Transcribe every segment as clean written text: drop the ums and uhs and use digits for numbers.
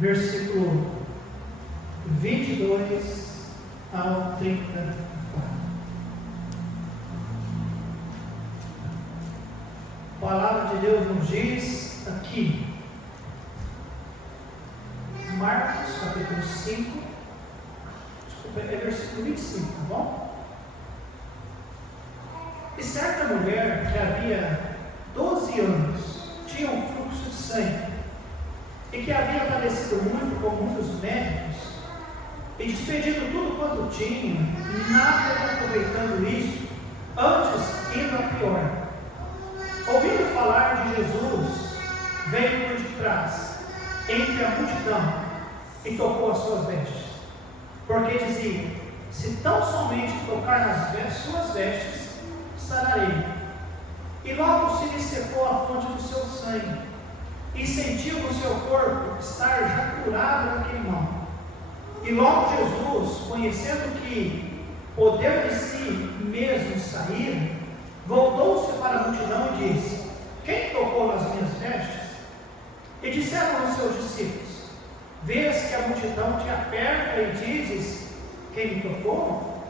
versículo 22 ao 34. A palavra de Deus nos diz aqui, Marcos capítulo 5, desculpa, é versículo 25, tá bom? E certa mulher que havia 12 anos tinha um fluxo de sangue, e que havia padecido muito com muitos médicos, e despedido tudo quanto tinha, nada aproveitando isso, antes indo a pior. Ouvindo falar de Jesus, veio por detrás, entre a multidão, e tocou as suas vestes, porque dizia: se tão somente tocar nas suas vestes, sararei. E logo se lhe secou a fonte do seu sangue, e sentiu no seu corpo estar já curado daquele mal. E logo Jesus, conhecendo que poder de si mesmo saíra, voltou-se para a multidão e disse: quem tocou nas minhas vestes? E disseram aos seus discípulos: vês que a multidão te aperta e dizes: quem me tocou?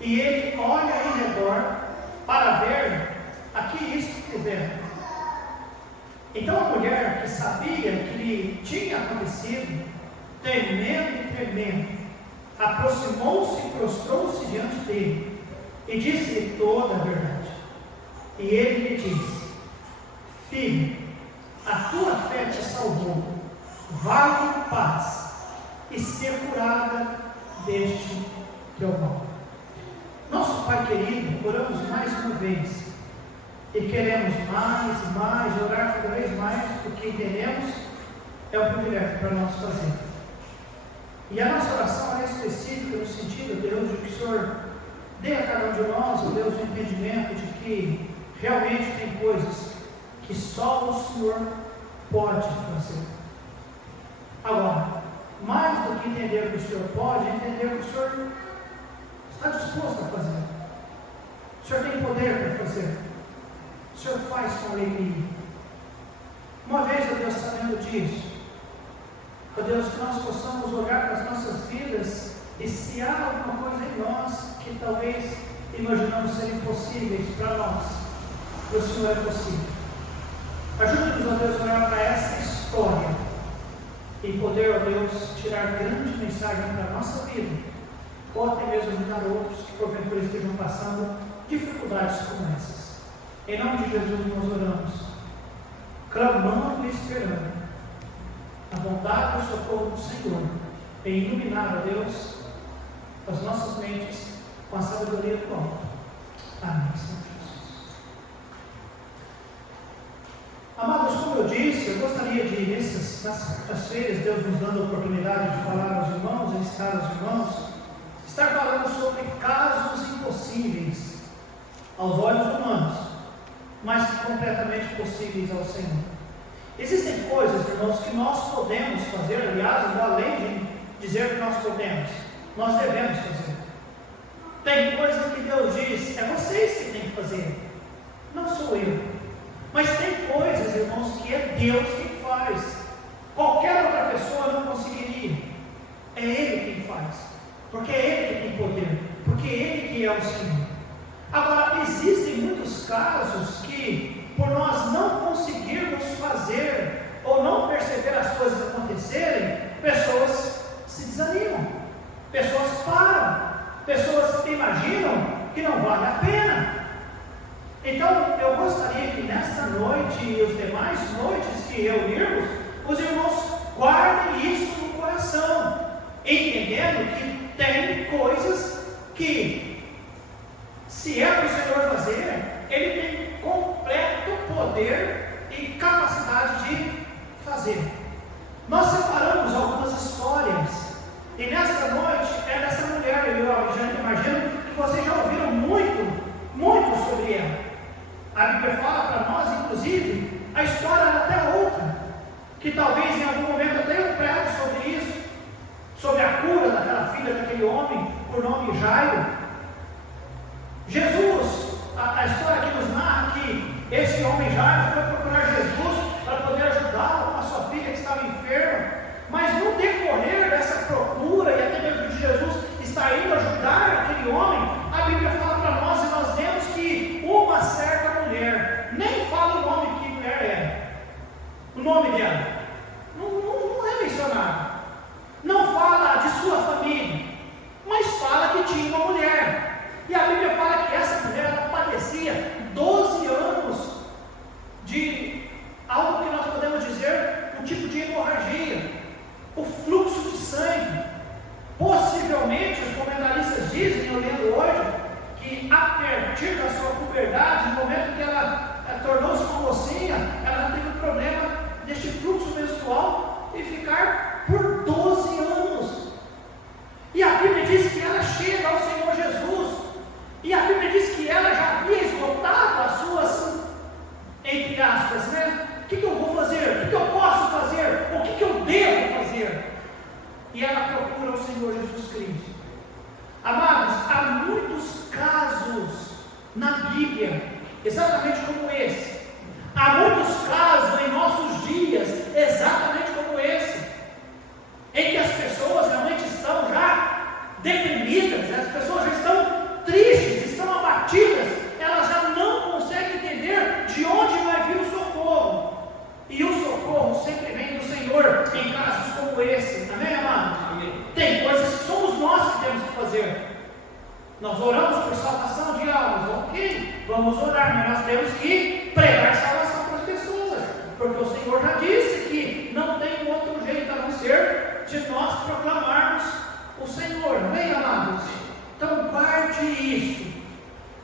E ele olha em redor para ver a que isto fizeram. Então a mulher, que sabia que lhe tinha acontecido, temendo e tremendo, aproximou-se e prostrou-se diante dele, e disse-lhe toda a verdade. E ele lhe disse: filho, a tua fé te salvou, vai em paz, e ser curada deste teu mal. Nosso Pai querido, oramos mais uma vez, e queremos mais e mais, orar cada vez mais, porque entendemos é um privilégio para nós fazer. E a nossa oração é específica no sentido, Deus, de que o Senhor dê a cada um de nós, ó Deus, o entendimento de que realmente tem coisas que só o Senhor pode fazer. Agora, mais do que entender o que o Senhor pode, entender o que o Senhor está disposto a fazer. O Senhor tem poder para fazer. O Senhor faz com alegria. Uma vez, ó Deus, sabendo disso, ó Deus, que nós possamos olhar para as nossas vidas e se há alguma coisa em nós que talvez imaginamos ser impossíveis para nós, o Senhor é possível. Ajude-nos, ó Deus, a olhar para essa história e poder, ó Deus, tirar grande mensagem para a nossa vida, ou até mesmo ajudar outros que porventura estejam passando dificuldades como essas. Em nome de Jesus nós oramos, clamando e esperando a bondade e o socorro do Senhor, e iluminar, ó Deus, as nossas mentes com a sabedoria do alto. Amém, Senhor Jesus. Amados, como eu disse, eu gostaria de, nas quartas-feiras, Deus nos dando a oportunidade de falar aos irmãos, ensinar aos irmãos, estar falando sobre casos impossíveis aos olhos humanos, mas completamente possíveis ao Senhor. Existem coisas, irmãos, que nós podemos fazer, aliás, além de dizer que nós podemos, nós devemos fazer. Tem coisa que Deus diz, é vocês que têm que fazer, não sou eu. Mas tem coisas, irmãos, que é Deus quem faz. Qualquer outra pessoa não conseguiria. É Ele quem faz, porque é Ele que tem poder, porque é Ele que é o Senhor. Agora, existem muitos casos que, por nós não conseguirmos fazer, ou não perceber as coisas acontecerem, pessoas se desanimam, pessoas param, pessoas imaginam que não vale a pena. Então, eu gostaria que nesta noite e as demais noites que reunirmos, os irmãos guardem isso no coração, entendendo que tem coisas que, se é para o Senhor fazer, Ele tem completo poder e capacidade de fazer. Nós separamos algumas histórias, e nesta noite é dessa mulher, eu imagino que vocês já ouviram muito sobre ela. A Bíblia fala para nós, inclusive, a história era até outra, que talvez em algum momento eu tenha pregado sobre isso, sobre a cura daquela filha daquele homem, por nome Jairo. Jesus, a história que nos narra que esse homem Jairo foi procurar Jesus para poder ajudá-lo com a sua filha que estava enferma, mas nunca que a partir da sua puberdade, no momento que ela tornou-se uma mocinha, ela teve um problema deste fluxo menstrual e ficar por 12 anos. E a Bíblia diz que ela chega ao Senhor Jesus, e a Bíblia diz que ela já havia esgotado as suas, entre aspas, né? O que eu vou fazer? O que eu posso fazer? O que eu devo fazer? E ela procura o Senhor Jesus Cristo. Amados, há muitos casos na Bíblia, exatamente como esse. Há muitos casos em nossos dias, exatamente como esse, em que as pessoas realmente estão já deprimidas, as pessoas já estão tristes, estão abatidas, elas já não conseguem entender de onde vai vir o socorro. E o socorro sempre vem do Senhor em casos como esse, amém, amados? Amém. Tem coisas que somos nós que temos que fazer. Nós oramos por salvação de almas, ok, vamos orar, mas nós temos que pregar salvação para as pessoas, porque o Senhor já disse que não tem outro jeito a não ser de nós proclamarmos o Senhor, amém, amados? Então guarde isso.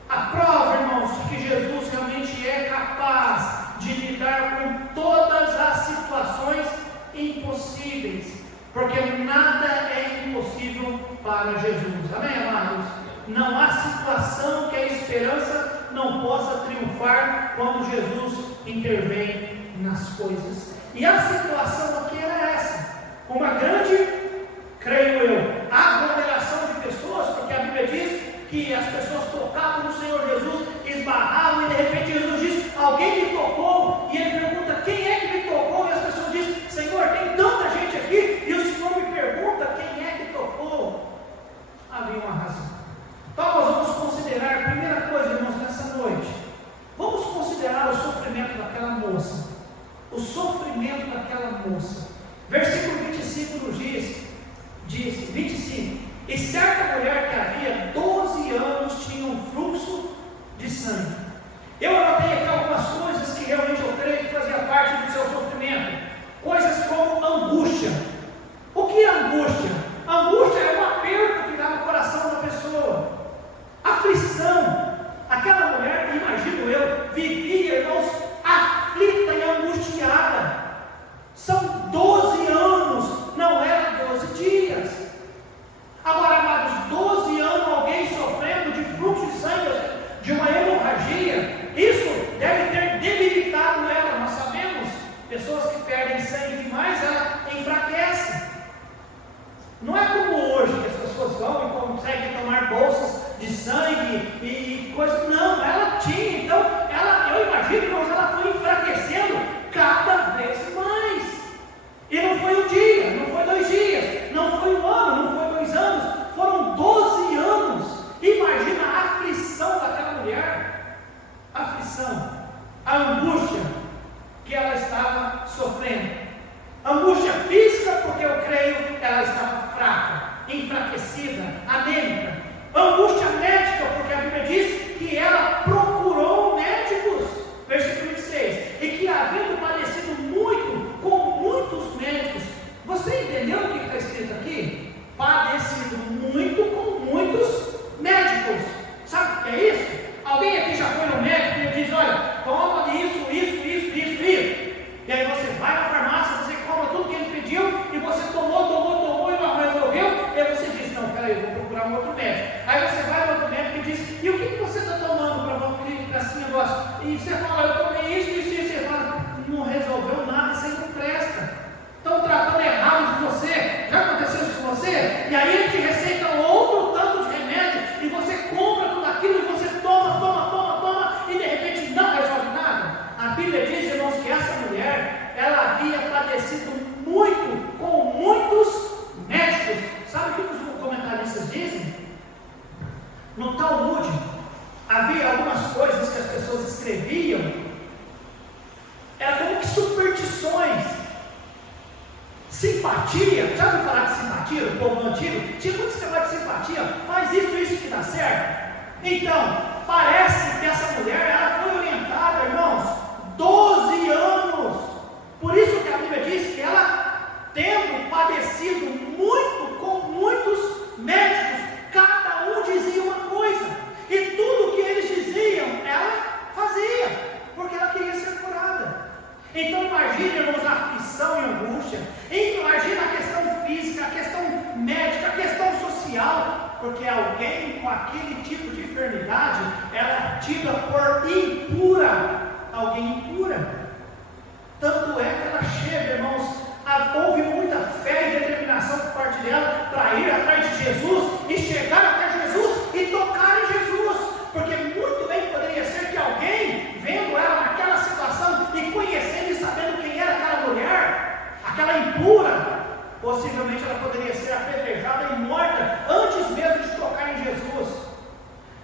A prova, irmãos, de que Jesus realmente é capaz de lidar com todas as situações impossíveis, porque nada é impossível para Jesus, amém, amados? Não há situação que a esperança não possa triunfar quando Jesus intervém nas coisas. E a situação aqui era essa, uma grande, creio eu, aglomeração de pessoas, porque a Bíblia diz que as pessoas tocavam no Senhor Jesus, esbarravam, e de repente Jesus diz, alguém me tocou, e ele pergunta, quem é que me tocou? E as pessoas dizem, Senhor, tem tanta gente aqui, e o Senhor me pergunta, quem é que tocou? Havia uma razão. Então nós vamos considerar, a primeira coisa, irmãos, nessa noite, vamos considerar o sofrimento daquela moça, o sofrimento daquela moça. Versículo 25 nos diz 25, e certa mulher que havia 12 anos tinha um fluxo de sangue. Eu anotei aqui algumas coisas que realmente eu creio que fazia parte do seu sofrimento, coisas como angústia. O que é angústia? Angústia é um aperto que dá no coração da pessoa, aflição. Aquela mulher, imagino eu, vivia, irmãos, aflita e angustiada. São 12 anos, não eram 12 dias. Agora, amados, 12 anos alguém sofrendo de fluxo de sangue, de uma hemorragia, isso deve ter debilitado ela. Nós sabemos, pessoas que perdem sangue demais, ela enfraquece. Não é como hoje, que as pessoas vão e conseguem tomar bolsas de sangue e coisas. Não, ela tinha. Então, eu imagino, irmãos, ela foi enfraquecendo cada vez mais. E não foi um dia, não foi 2 dias, não foi 1 ano, não foi 2 anos, foram 12 anos. Imagina a aflição daquela mulher, a aflição, a angústia que ela estava sofrendo. Angústia física, porque eu creio que ela estava fraca, enfraquecida, anêmica. Angústia médica, porque a Bíblia diz que ela procurou médicos, versículo 26, e que havendo padecido muito com muitos médicos. Você entendeu o que está escrito aqui? Padecido muito com muitos médicos. Sabe o que é isso? Alguém aqui já foi no médico e ele diz, olha, toma isso. E aí você vai na farmácia, você compra tudo que ele pediu, e você tomou e não resolveu, e aí você diz, não, peraí, eu vou procurar um outro médico. Aí você vai no outro médico e diz, e o que você está tomando para esse negócio? E você fala, eu tomei isso, e você fala, não resolveu nada, isso aí não presta. Estão tratando errado de você. Já aconteceu isso com você? E aí ele te receita outro tanto de remédio, e você compra tudo aquilo, e você toma, e de repente não resolve nada. A Bíblia diz, irmãos, que essa mulher, ela havia padecido muito com muitos médicos. Sabe o que os comentaristas dizem? No Talmud, havia algumas coisas que as pessoas escreviam, era como que superstições, simpatia. Já ouviu falar de simpatia? O povo antigo tinha muito esse negócio de simpatia, faz isso que dá certo. Então, parece que essa mulher, ela foi orientada, irmãos, 12 anos. Por isso que a Bíblia diz que ela, tendo padecido muito com muitos médicos, cada um dizia uma coisa, e porque alguém com aquele tipo de enfermidade era tida por impura, alguém impura. Tanto é que ela chega, irmãos, houve muita fé e determinação por parte dela para ir atrás de Jesus e chegar até Jesus e tocar em Jesus, porque muito bem poderia ser que alguém, vendo ela naquela situação e conhecendo e sabendo quem era aquela mulher, aquela impura, possivelmente ela poderia ser apedrejada e morta antes mesmo de tocar em Jesus.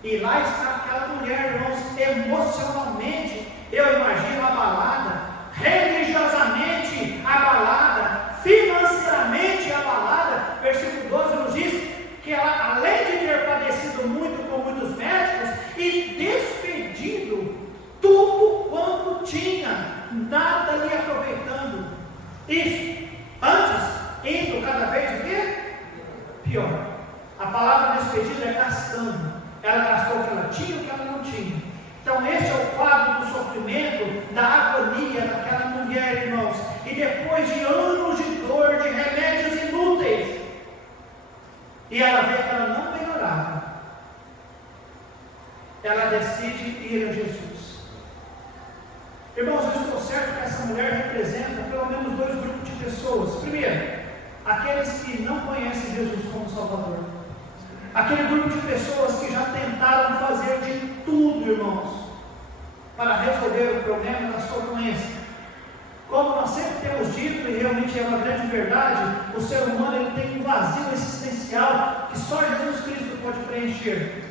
E lá está aquela mulher, irmãos, emocionalmente, eu imagino, abalada, religiosamente abalada, financeiramente abalada. Versículo 12 nos diz que ela, além de ter padecido muito com muitos médicos e despedido tudo quanto tinha, nada lhe aproveitando, isso, antes, indo cada vez o quê? Pior. A palavra despedido é gastando. Ela gastou o que ela tinha e o que ela não tinha. Então este é o quadro do sofrimento, da agonia daquela mulher, irmãos. E depois de anos de dor, de remédios inúteis, e ela vê que ela não melhorava, ela decide ir a Jesus. Irmãos, eu estou certo que essa mulher representa pelo menos dois grupos de pessoas. Primeiro, aqueles que não conhecem Jesus como Salvador. Aquele grupo de pessoas que já tentaram fazer de tudo, irmãos, para resolver o problema da sua doença. Como nós sempre temos dito, e realmente é uma grande verdade, o ser humano ele tem um vazio existencial que só Jesus Cristo pode preencher.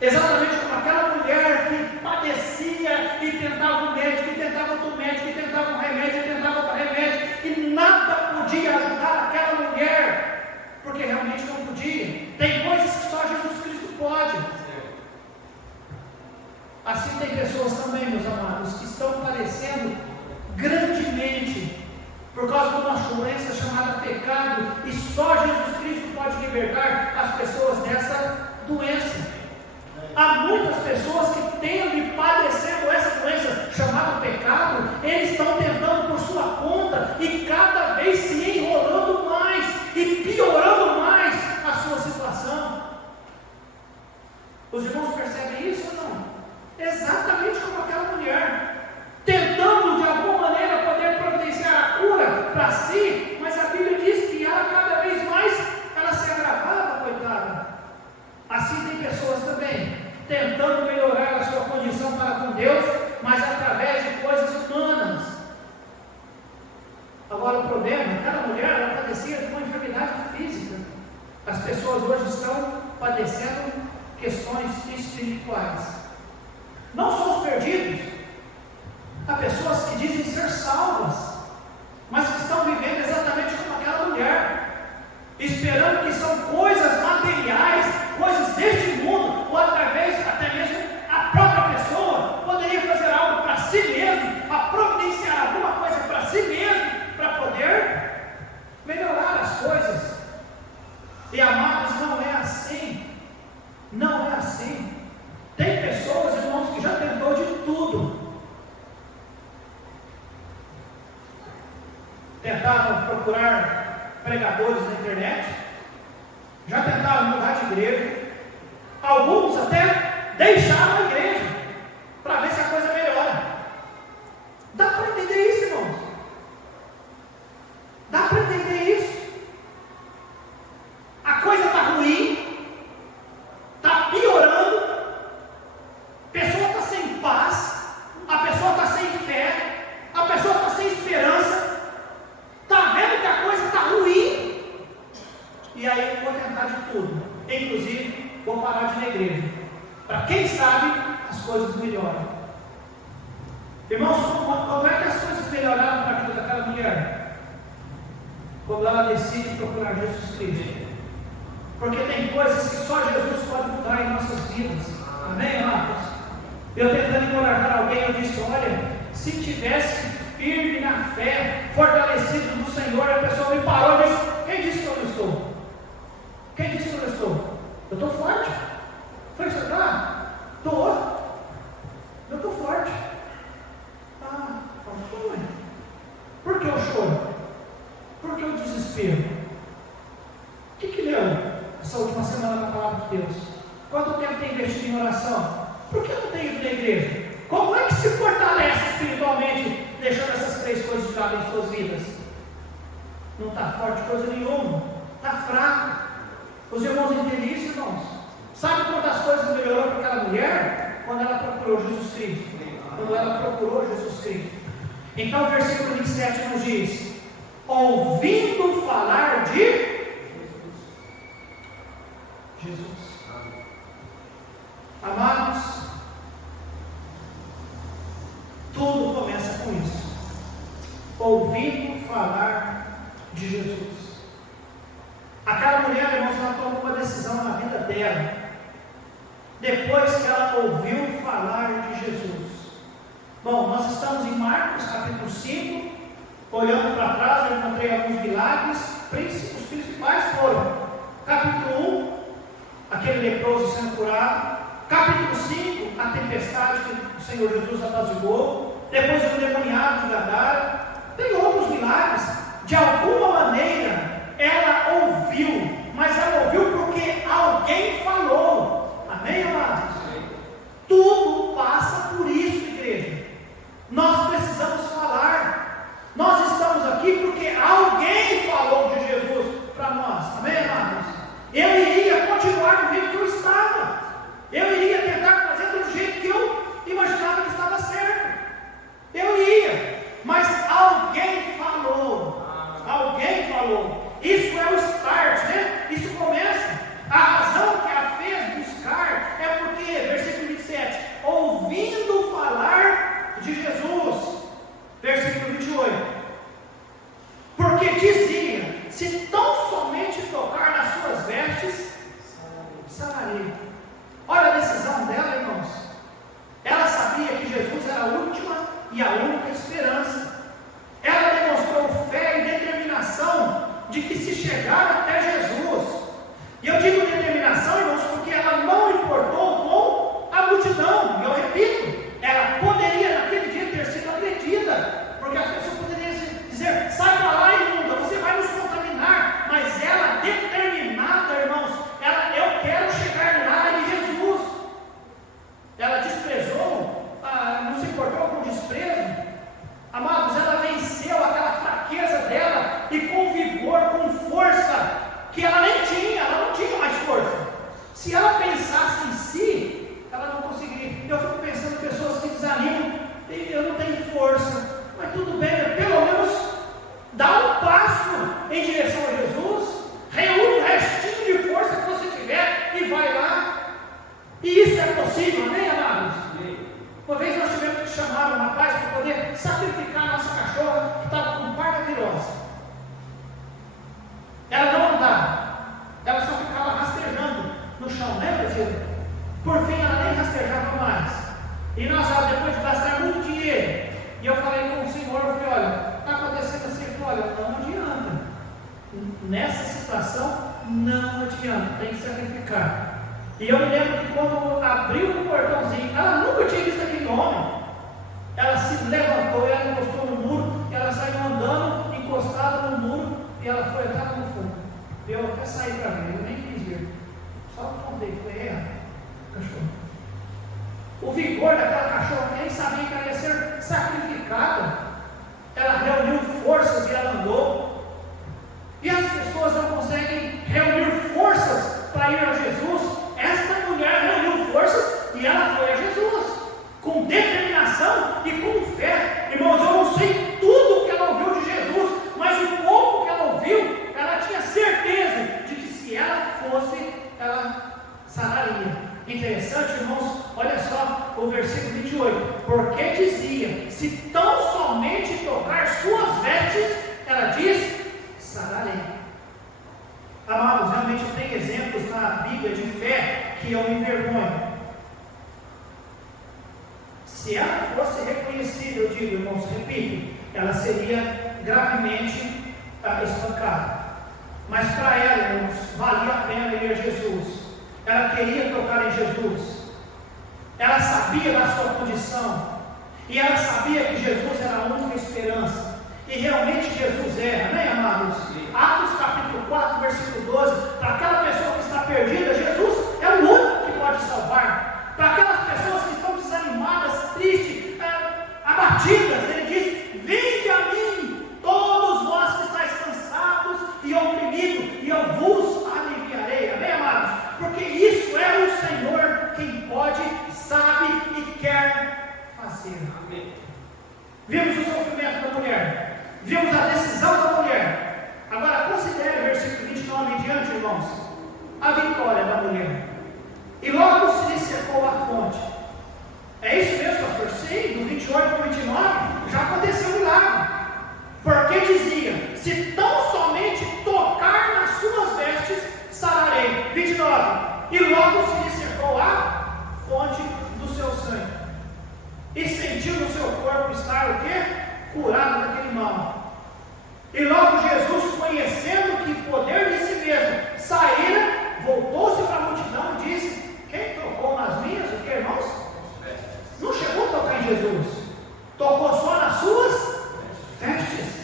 Exatamente como aquela mulher que padecia e tentava um médico, e tentava outro médico, e tentava um remédio, e tentava outro remédio, e nada podia ajudar aquela mulher, porque realmente não podia. Tem coisas que só Jesus Cristo pode. Assim tem pessoas também, meus amados, que estão padecendo grandemente por causa de uma doença chamada pecado, e só Jesus Cristo pode libertar as pessoas dessa doença. Há muitas pessoas que tendo e padecendo essa doença chamada pecado, eles estão tentando por sua conta e cada vez se enrolando mais e piorando mais a sua situação. Os irmãos percebem isso ou não? Exatamente como aquela mulher, tentando de alguma maneira poder providenciar a cura para si, mas a Bíblia diz que ela cada vez mais ela se agravava, coitada. Assim tem pessoas também tentando melhorar a sua condição para com Deus, mas através de coisas humanas. Agora o problema, aquela mulher ela padecia de uma enfermidade física. As pessoas hoje estão padecendo questões espirituais. Não só os perdidos, há pessoas que dizem ser salvas, mas que estão vivendo exatamente como aquela mulher, esperando que são coisas materiais, coisas deste mundo, ou através até mesmo a própria pessoa poderia fazer algo para si mesmo, a providenciar alguma coisa para si mesmo, para poder melhorar as coisas. E amados, não é assim. Não é assim. Tem pessoas, irmãos, que já tentou de tudo. Tentavam procurar pregadores na internet, já tentaram mudar de igreja, alguns até deixaram a igreja para ver se a coisa melhora. Dá para entender isso, irmãos? Dá para entender isso? A coisa está ruim, está piorando, a pessoa está sem paz, a pessoa está sem fé, a pessoa está sem esperança, está vendo que a coisa está ruim, e aí eu vou tentar de tudo, inclusive vou parar de ir na igreja, para quem sabe as coisas melhoram. Irmãos, como é que as coisas melhoraram para a vida daquela mulher? Quando ela decide procurar Jesus Cristo. Porque tem coisas que só Jesus pode mudar em nossas vidas. Amém, amados? Eu tentando encorajar alguém, eu disse, olha, se tivesse firme na fé, fortalecido no Senhor, a pessoa me parou e disse, quem disse que eu não estou? Quem disse que eu não estou? Eu estou forte. Foi isso, tá? Estou. Eu estou forte. Ah, foi. Por que eu choro? Por que o desespero? O que leu essa última uma semana com a palavra de Deus? Quanto tempo tem investido em oração? Por que não tem ido na igreja? Como é que se fortalece espiritualmente, deixando essas 3 coisas de lado em suas vidas? Não está forte coisa nenhuma, está fraco. Os irmãos entendem isso, irmãos? Sabe quantas coisas melhorou para aquela mulher? Quando ela procurou Jesus Cristo. Quando ela procurou Jesus Cristo. Então o versículo 27 nos diz: ouvindo falar de Jesus. Amados, tudo começa com isso. Ouvindo falar de Jesus. Aquela mulher, irmãos, ela tomou uma decisão na vida dela, depois que ela ouviu falar de Jesus. Bom, nós estamos em Marcos capítulo 5, olhando para trás, eu encontrei alguns milagres, os principais foram, capítulo 1, aquele leproso sendo curado, capítulo 5, a tempestade que o Senhor Jesus apaziguou, depois o endemoniado de Gadara, tem outros milagres. De alguma maneira, ela ouviu, mas ela ouviu porque alguém falou. Amém, amados? Tudo passa por isso, igreja. Nós precisamos falar. Nós estamos aqui porque alguém falou de Jesus para nós. Amém, amados? Eu iria continuar do jeito que eu estava. Eu iria tentar fazer do jeito que eu imaginava que estava certo. Eu iria. Mas alguém falou. Alguém falou. Isso é o start, né? Isso começa. A razão que a fez buscar é porque, versículo 27, ouvindo falar de Jesus. Versículo 28. Porque dizia: se tão somente tocar nas suas vestes, sararei. Olha a decisão dela, irmãos. Ela sabia que Jesus era a última e a única esperança. Ela demonstrou fé e determinação de que se chegar até Jesus. E eu digo determinação, irmãos, porque ela não importou com a multidão. E eu repito, ela poderia naquele dia ter sido agredida, porque as pessoas poderiam dizer: sai para lá, imunda, você vai nos contaminar. Mas ela, determinada, irmãos, eu quero chegar lá em Jesus. Ela desprezou, não se importou com desprezo. Amados, ela venceu aquela fraqueza dela e com vigor, com força, que ela nem tinha, ela não tinha mais força. Se ela pensasse em si, ela não conseguiria. Eu fico pensando em pessoas que desanimam: eu não tenho força, mas tudo bem, pelo menos dá um passo em direção a Jesus, reúne o restinho de força que você tiver e vai lá. E isso é possível, amém, amados? Uma vez nós tivemos que chamar um rapaz para poder sacrificar a nossa cachorra que estava com parvovirose. Ela não andava, ela só ficava rastejando no chão, né, Brasil? Por fim, ela nem rastejava mais. E nós, depois de gastar muito dinheiro, e eu falei com o Senhor, eu falei: olha, está acontecendo assim. Ele falou: olha, não adianta. Nessa situação, não adianta, tem que sacrificar. E eu me lembro que quando abriu o portãozinho, ela nunca tinha visto aquele homem. Ela se levantou, ela encostou no muro, ela saiu andando, encostada no muro, e ela foi até lá no fundo. Eu até saí para ver, eu nem quis ver. Só contei, foi cachorro. O vigor daquela cachorra, nem sabia que ela ia ser sacrificada. Ela reuniu forças e ela andou. E as pessoas não conseguem reunir forças para ir a Jesus. Esta mulher reuniu forças e ela foi a Jesus, com determinação e com fé. Irmãos, eu não sei tudo que ela ouviu de Jesus, mas o pouco que ela ouviu, ela tinha certeza de que se ela fosse, ela sararia. Interessante, irmãos, olha só o versículo 28. Porque dizia: se tão somente tocar suas vestes, ela diz: sararei. Amados, realmente tem exemplos na Bíblia de fé que eu me envergonho. Se ela fosse reconhecida, eu digo, irmãos, repito, ela seria gravemente espancada. Mas para ela, irmãos, valia a pena ir a Jesus. Ela queria tocar em Jesus. Ela sabia da sua condição. E ela sabia que Jesus era a única esperança. E realmente Jesus é, amém, amados? Atos capítulo 4, versículo 12, para aquela pessoa que está perdida a vitória da mulher. E logo se lhe secou a fonte. É isso mesmo, pastor? Sim, do 28 para o 29 já aconteceu um milagre. Porque dizia: se tão somente tocar nas suas vestes, sararei. 29. E logo se lhe secou a fonte do seu sangue. E sentiu no seu corpo estar o quê? Curado daquele mal. E logo Jesus, conhecendo que poder de si mesmo saíra, voltou-se para a multidão e disse: quem tocou nas minhas? O que, irmãos? Não chegou a tocar em Jesus, tocou só nas suas vestes.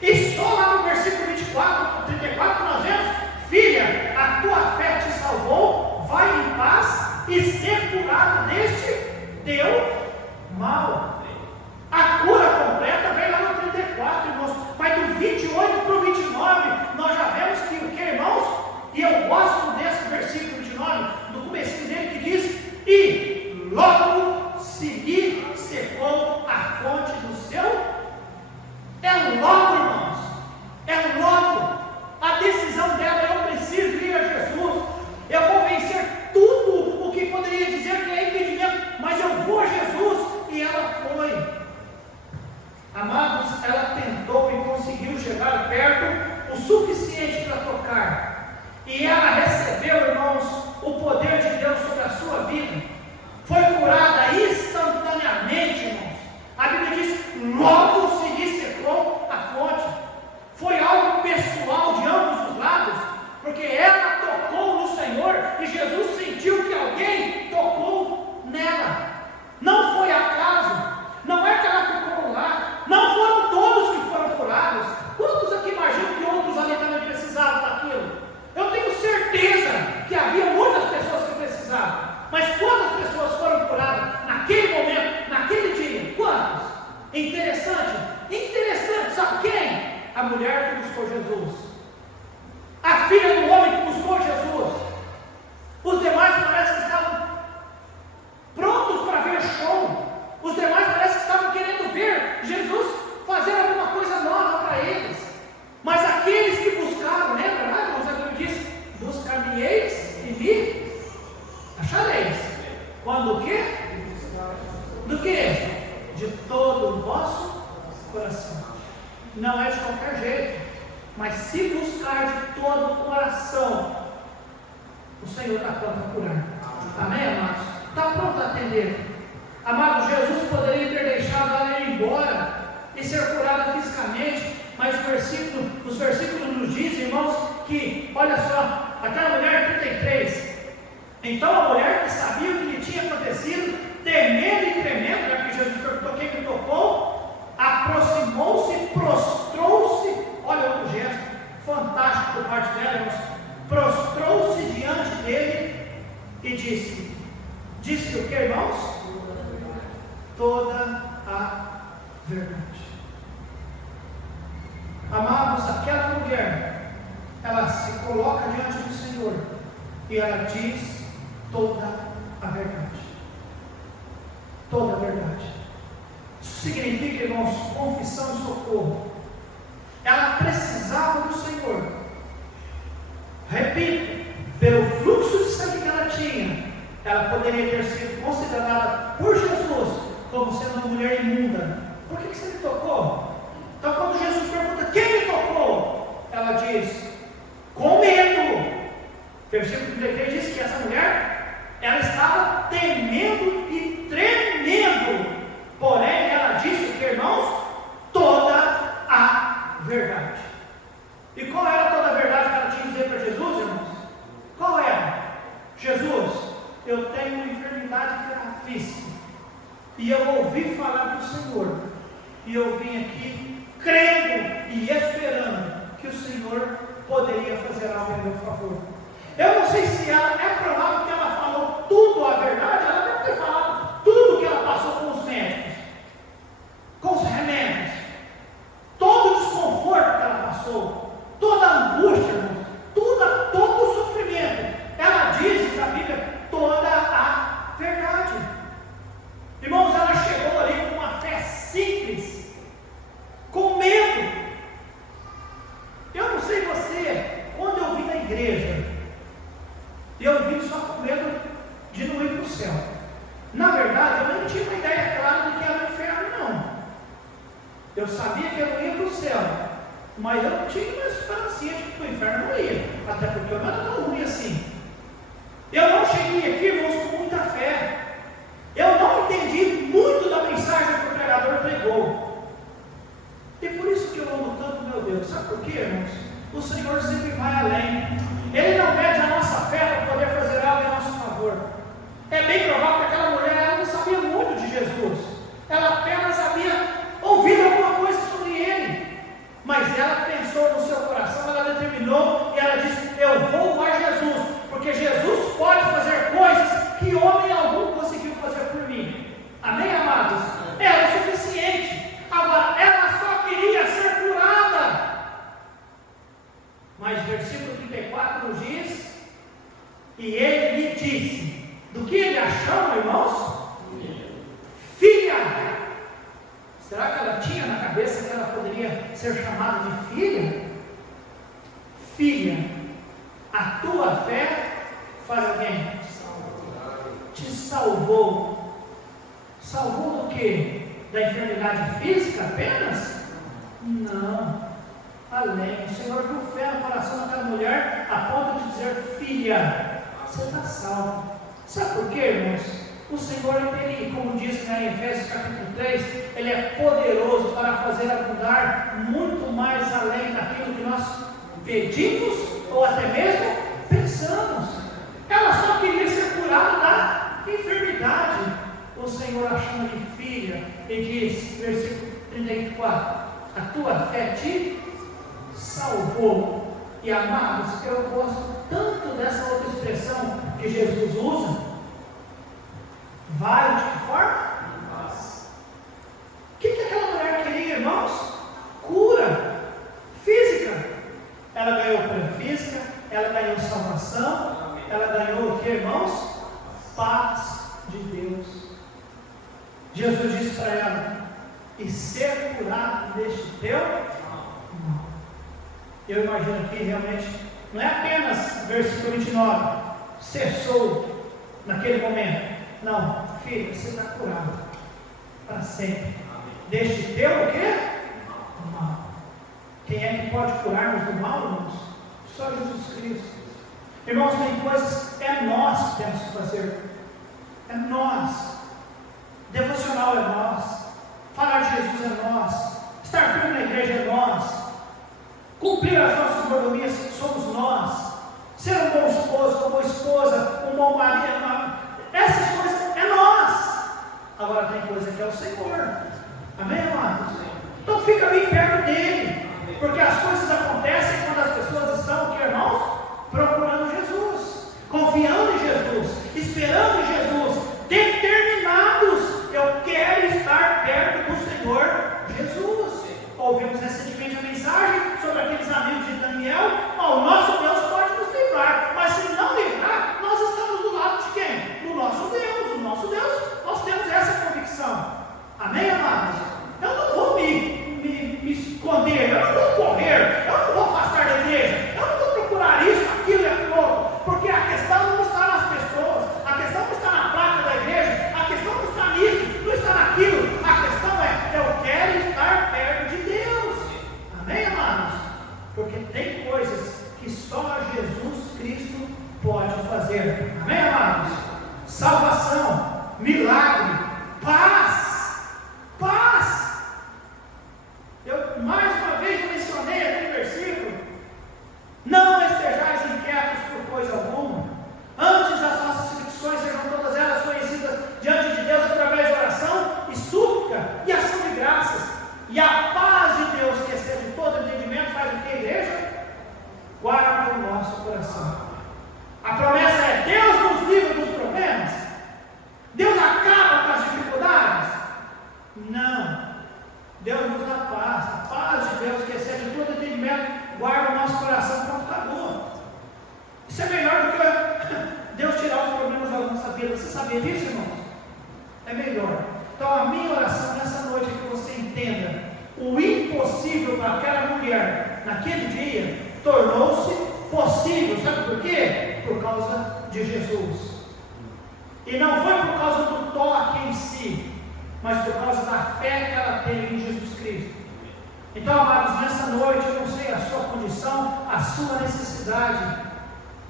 E só lá no versículo 24, 34 nós vemos: filha, a tua fé te salvou, vai em paz e ser curado deste teu mal. A cura completa vem lá no 34, irmãos, mas do 28 para o 29 nós já vemos que o que, irmãos? E eu gosto desse versículo 29, no começo dele, que diz: e logo se lhe secou a fonte do seu. É logo, irmãos, é logo. A decisão dela: eu preciso ir a Jesus, eu vou vencer tudo o que poderia dizer que é impedimento, mas eu vou a Jesus. E ela foi. Amados, ela tentou e conseguiu chegar perto o suficiente para tocar. E ela recebeu, irmãos, o poder de Deus sobre a sua vida. Foi curada instantaneamente, irmãos. A Bíblia diz: logo se lhe secou a fonte. Foi algo pessoal de ambos os lados, porque ela tocou no Senhor e Jesus sentiu que alguém tocou nela. Não foi acaso. Não é que ela ficou lá. Não foram todos que foram curados. Quantos aqui imaginam que outros ali também precisavam daquilo? Eu tenho certeza que havia muitas pessoas que precisavam. Mas quantas pessoas foram curadas naquele momento, naquele dia? Quantas? Interessante. Interessante. Sabe quem? A mulher que buscou Jesus. A filha do homem que buscou Jesus. Os demais parece que estavam prontos para ver show. Os demais parece que estavam querendo ver Jesus fazer alguma coisa nova para eles. Mas aqueles que buscaram, lembra? Irmãos, a Bíblia diz: buscar-me-eis e me achareis. Quando o quê? Do quê? De todo o vosso coração. Não é de qualquer jeito, mas se buscar de todo o coração, o Senhor está pronto a curar. Amém, amados? Está pronto a atender. Amado, Jesus poderia ter deixado ela ir embora e ser curada fisicamente, mas os versículos nos dizem, irmãos, que, olha só, aquela mulher 33, então a mulher que sabia o que lhe tinha acontecido, temendo e tremendo, já que Jesus perguntou quem me tocou, aproximou-se e prostrou-se. Olha outro gesto fantástico por parte dela, irmãos. Prostrou-se diante dele e disse o que, irmãos? Toda a verdade. Amados, aquela mulher, ela se coloca diante do Senhor e ela diz toda a verdade. Toda a verdade. Isso significa, irmãos, confissão e socorro. Ela precisava do Senhor. Repito, pelo fluxo de sangue que ela tinha, ela poderia ter sido considerada por Jesus como sendo uma mulher imunda. Por que você me tocou? Então, quando Jesus pergunta quem me tocou, ela diz, com medo. Versículo 33 diz que essa mulher, ela estava temendo e tremendo. Porém, ela disse que, irmãos, toda a verdade. E qual era toda a verdade que ela tinha que dizer para Jesus, irmãos? Qual era? Jesus, eu tenho uma enfermidade gravíssima. E eu ouvi falar do Senhor. E eu vim aqui crendo e esperando que o Senhor poderia fazer algo em meu favor. Eu não sei se ela, é provável que ela falou tudo a verdade. Ela deve ter falado tudo que ela passou com os médicos, com os remédios, todo o desconforto que ela passou, toda a angústia, todo o sofrimento. Ela diz na Bíblia toda a verdade. Irmãos, ela chegou ali com uma fé simples, com medo. Eu não sei você, quando eu vim na igreja, ia, até porque eu não era tão ruim assim. Eu não cheguei aqui, irmãos, com muita fé. Eu não entendi muito da mensagem que o pregador pregou. E por isso que eu amo tanto meu Deus. Sabe por quê, irmãos? O Senhor sempre vai além. Ele não mede a nossa fé para poder fazer algo em nosso favor. É bem provável que aquela mulher ela não sabia muito de Jesus. Ela apenas havia ouvido alguma coisa sobre ele. Mas ela pensou no seu coração, ela determinou e ela disse: eu vou a Jesus, porque Jesus pode fazer coisas que homem algum conseguiu fazer por mim. Amém, amados? Era o suficiente. Agora, ela só queria ser curada. Mas versículo 34 nos diz: e ele lhe disse, do que ele a chama, irmãos? Filha. Será que ela tinha na cabeça que ela poderia ser chamada de filha? Filha, a tua fé faz o quê? Te salvou. Salvou do quê? Da enfermidade física apenas? Não. Além, o Senhor viu fé no coração daquela mulher a ponto de dizer: filha, você está salvo. Sabe por quê, irmãos? O Senhor, ele, como diz em Efésios capítulo 3, ele é poderoso para fazer abundar muito mais além daquilo que nós pedimos ou até mesmo pensamos. Ela só queria ser curada da enfermidade. O Senhor a chama de filha e diz, versículo 34, a tua fé te salvou. E amados, eu gosto tanto dessa outra expressão que Jesus usa. Vai de que forma? O que aquela mulher queria, irmãos? Cura física. Ela ganhou cura física, ela ganhou salvação, ela ganhou o que, irmãos? Paz de Deus. Jesus disse para ela: e ser curado deste teu mal. Eu imagino aqui realmente, não é apenas versículo 29, cessou naquele momento. Não, filho, você está curado para sempre. Deste teu o quê? Mal. Quem é que pode curar-nos do mal, irmãos? Só Jesus Cristo. Irmãos, tem coisas, é nós que temos que fazer. É nós. Devocional é nós. Falar de Jesus é nós. Estar firme na igreja é nós. Cumprir as nossas mordomias somos nós. Ser um bom esposo, uma boa esposa, um bom marido, essas coisas é nós. Agora tem coisa que é o Senhor. Amém, amados? Então fica bem perto dele. Porque as coisas acontecem quando as pessoas estão aqui, irmãos, procurando Jesus, confiando em Jesus, esperando em Jesus, determinados. Eu quero estar perto do Senhor Jesus. Ouvimos recentemente a mensagem sobre aqueles amigos de Daniel. O nosso Deus pode nos livrar, mas se não livrar, nós estamos do lado de quem? Do nosso Deus. O nosso Deus, nós temos essa convicção. Amém, amados? Eu não vou me esconder, eu não vou correr, eu não vou afastar da igreja, eu não vou procurar isso, aquilo e aquilo outro, porque a questão não está nas pessoas, a questão não está na placa da igreja, a questão não está nisso, não está naquilo, a questão é: eu quero estar perto de Deus. Amém, amados? Porque tem coisas que só Jesus Cristo pode fazer. Amém, amados? Salvação, milagre, paz, paz. Eu mais uma vez mencionei aquele versículo: não estejais inquietos por coisa alguma, antes as nossas aflições sejam todas elas conhecidas diante de Deus através de oração e súplica e ação de graças, e a paz de Deus, que excede todo entendimento, faz o que, igreja? Guarda o nosso coração. A promessa é: Deus nos livra dos problemas? Deus acaba com as dificuldades? Não. Deus nos dá paz. A paz de Deus, que excede todo entendimento, guarda o nosso coração quando acabou. Isso é melhor do que Deus tirar os problemas da nossa vida. Você sabia disso, irmãos? É melhor. Então a minha oração nessa noite é que você entenda: o impossível para aquela mulher naquele dia tornou-se possível. Sabe por quê? Por causa de Jesus. E não foi por causa do toque em si, mas por causa da fé que ela teve em Jesus Cristo. Então, amados, nessa noite eu não sei a sua condição, a sua necessidade.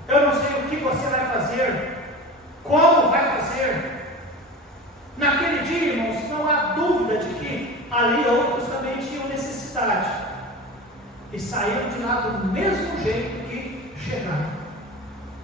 Eu não sei o que você vai fazer, como vai fazer. Naquele dia, irmãos, não há dúvida de que ali outros também tinham necessidade. E saíram de lá do mesmo jeito que chegaram.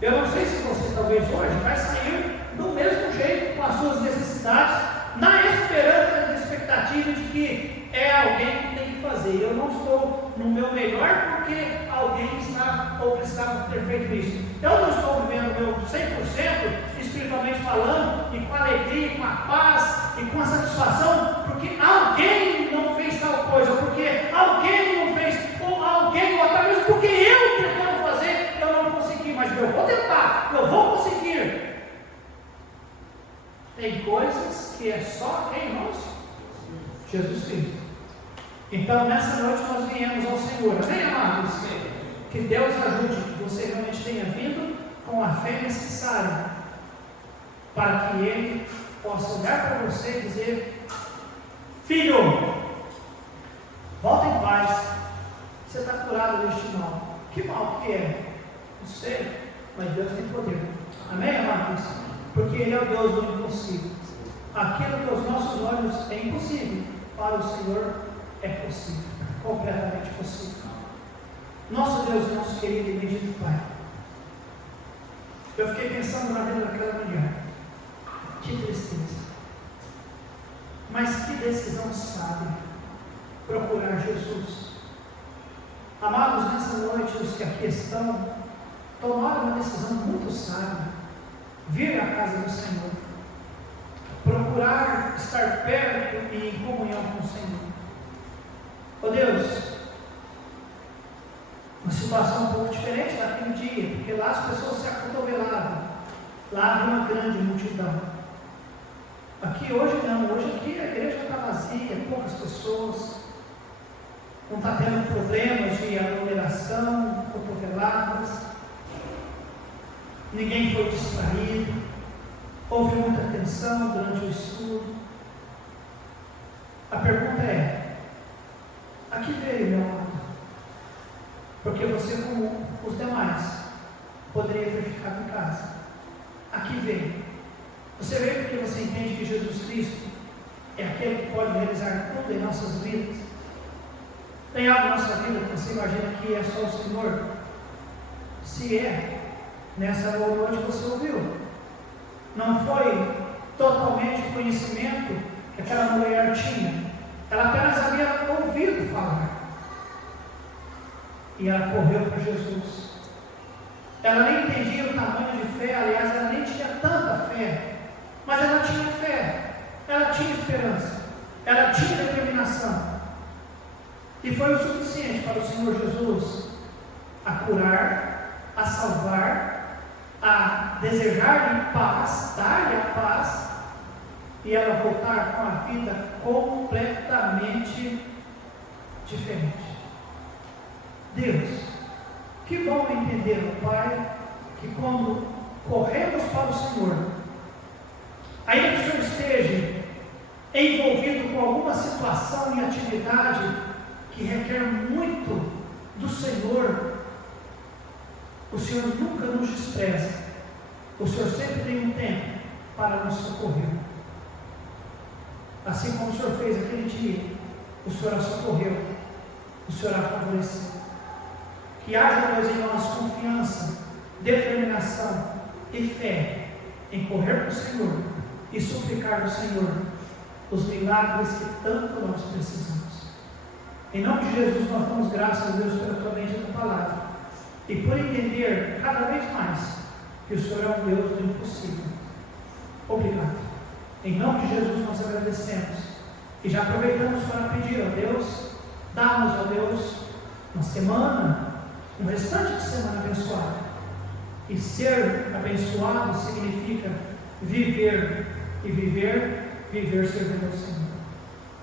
Eu não sei se você talvez hoje vai sair do mesmo jeito com as suas necessidades, na esperança, na expectativa de que é alguém que tem que fazer. Eu não estou no meu melhor porque alguém está ou precisava ter feito isso. Eu não estou vivendo o meu 100% espiritualmente falando, e com a alegria, com a paz e com a satisfação, porque alguém não fez tal coisa, porque alguém não fez, ou alguém, ou até mesmo porque eu tentando fazer, eu não consegui, mas eu vou tentar, eu vou conseguir. Tem coisas que é só quem, irmãos? Jesus Cristo. Então, nessa noite nós viemos ao Senhor, amém, amados? Que Deus ajude, que você realmente tenha vindo com a fé necessária, para que Ele possa olhar para você e dizer: filho, volta em paz, você está curado deste mal. Que mal que é? Não sei, mas Deus tem poder, amém, amados? Porque Ele é o Deus do impossível. Aquilo que aos nossos olhos é impossível, para o Senhor é possível, completamente possível. Nosso Deus, nosso querido e bendito Pai, eu fiquei pensando na vida daquela mulher. Que tristeza, mas que decisão sábia procurar Jesus. Amados, nessa noite os que aqui estão tomaram uma decisão muito sábia: vir à casa do Senhor, procurar estar perto e em comunhão com o Senhor. Oh Deus, uma situação um pouco diferente daquele dia, porque lá as pessoas se acotovelavam, lá havia uma grande multidão. Aqui hoje não, hoje aqui a igreja está vazia, poucas pessoas, não está tendo problemas de aglomeração, cotoveladas, ninguém foi distraído, houve muita atenção durante o estudo. A pergunta é: a que veio, meu amado? Porque você, como os demais, poderia ter ficado em casa. Aqui veio. Você veio porque você entende que Jesus Cristo é aquele que pode realizar tudo em nossas vidas. Tem algo na nossa vida que você imagina que é só o Senhor? Se é, nessa noite você ouviu. Não foi totalmente o conhecimento que aquela mulher tinha. Ela apenas havia ouvido falar. E ela correu para Jesus. Ela nem entendia o tamanho de fé, aliás, ela nem tinha tanta fé. Mas ela tinha fé, ela tinha esperança, ela tinha determinação. E foi o suficiente para o Senhor Jesus a curar, a salvar, a desejar-lhe paz, dar-lhe a paz, e ela voltar com a vida completamente diferente. Deus, que bom entender, Pai, que quando corremos para o Senhor, ainda que o Senhor esteja envolvido com alguma situação e atividade que requer muito do Senhor, o Senhor nunca nos despreza. O Senhor sempre tem um tempo para nos socorrer. Assim como o Senhor fez aquele dia, o Senhor a socorreu, o Senhor a favoreceu. Que haja, Deus, em nós confiança, determinação e fé em correr para o Senhor e suplicar do Senhor os milagres que tanto nós precisamos. Em nome de Jesus, nós damos graças a Deus pela tua bendita palavra e por entender cada vez mais que o Senhor é um Deus do impossível. Obrigado. Em nome de Jesus, nós agradecemos e já aproveitamos para pedir a Deus, dá-nos, ó Deus, uma semana, um restante de semana abençoada. E ser abençoado significa viver, e viver servindo ao Senhor.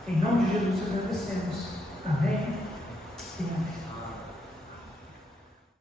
Em nome de Jesus agradecemos. Amém e amém.